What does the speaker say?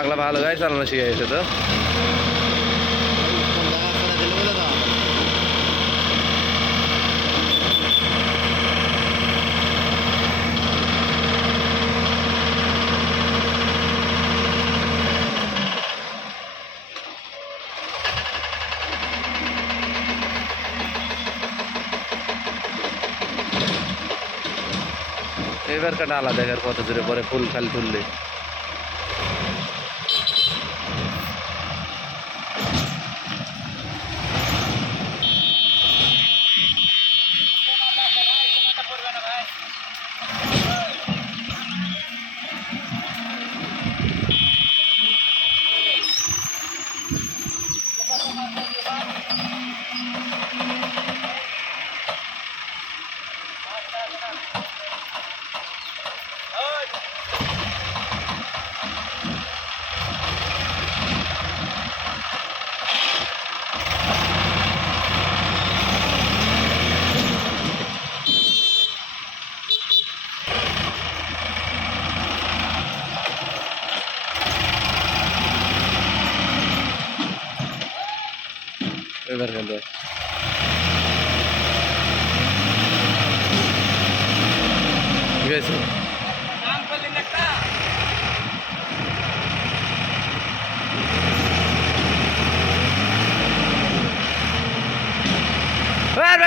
বাংলা ভালো গাড়ি চালানো শিখে গেছে তো। এবার কাটা আলাদা দেখার কত জোরে পরে ফুল খালি তুললে। এবার কেন ঠিক আছে। আর